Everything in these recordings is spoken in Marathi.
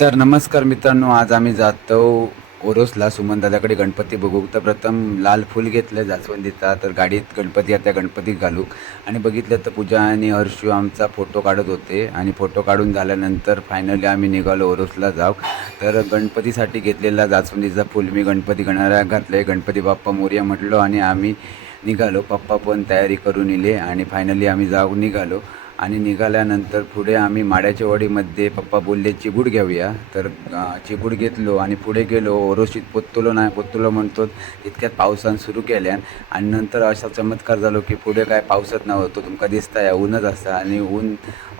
तर नमस्कार मित्रांनो आज आम्ही जातो ओरोसला. सुमन दादाकडे गणपती बघू. तर प्रथम लाल फूल घेतलं जास्वंदीचा. तर गाडीत गणपती आता गणपती गणपतीत घालू. आणि बघितलं तर पूजा आणि हर्षू आमचा फोटो काढत होते. आणि फोटो काढून झाल्यानंतर फायनली आम्ही निघालो ओरोसला जाऊ. तर गणपतीसाठी घेतलेला जास्वंदीचा फूल मी गणपती गणाऱ्या घातले गणपती बाप्पा मोर्या म्हटलो आणि आम्ही निघालो. पप्पा पण तयारी करून इले. आणि फायनली आम्ही जाऊ निघालो. आणि निघाल्यानंतर पुढे आम्ही माड्याच्या वाडीमध्ये पप्पा बोलले चिबूड घेऊया. तर चिबूड घेतलो आणि पुढे गेलो ओरोशीत पोत्तुलो नाही पोत्तुलो म्हणतो तितक्यात पावसान सुरू केल्यान आणि नंतर असा चमत्कार झालो की पुढे काय पावसच नव्हतो तुमका दिसता या ऊनच असता. आणि ऊन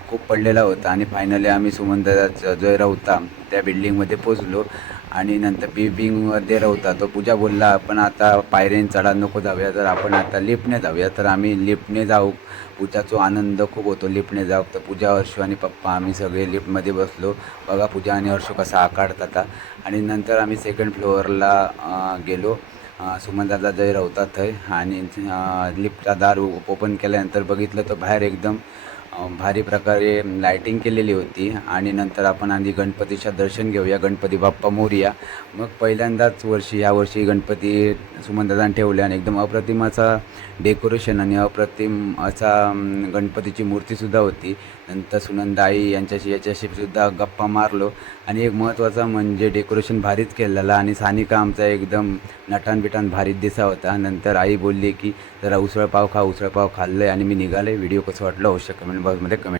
खूप पडलेला होता. आणि फायनली आम्ही सुमंतचा जो राहता त्या बिल्डिंगमध्ये पोचलो आणि नंतर बी विंगमध्ये राहता तो पूजा बोलला आपण आता पायऱ्याने चढा नको जाऊया तर आपण आता लिफ्टने जाऊया तर आम्ही लिफ्टने जाऊ. पूजाचा आनंद खूप होतो लिफ्टने जाऊ. तर पूजा हर्षू आणि पप्पा आम्ही सगळे लिफ्टमध्ये बसलो. बघा पूजा आणि हर्षू कसा आकाडत आता आणि नंतर आम्ही सेकंड फ्लोअरला गेलो. सुमनदादा जय राहतात थंय. आणि लिफ्टचा दार ओपन केल्यानंतर बघितलं तर बाहेर एकदम भारी प्रकारे लायटिंग केलेली होती. आणि नंतर आपण आधी गणपतीच्या दर्शन घेऊया. गणपती बाप्पा मोरया. मग पहिल्यांदाच वर्षी यावर्षी गणपती सुमंतदान ठेवले आणि एकदम अप्रतिम असा डेकोरेशन आणि अप्रतिम असा गणपतीची मूर्तीसुद्धा होती. नंतर सुनंदाई यांच्याशी याच्याशी सुद्धा गप्पा मारलो. आणि एक महत्त्वाचा म्हणजे डेकोरेशन भारीच केलेला आणि सानिका आमचा एकदम नटान बिटान दिसा होता. नंतर आई बोलली की जरा उसळ पाव खा उसळपाव खाल्लं आहे आणि मी निघाले व्हिडिओ कसं वाटलं? अवश्य कमेंट बॉक्समध्ये कमेंट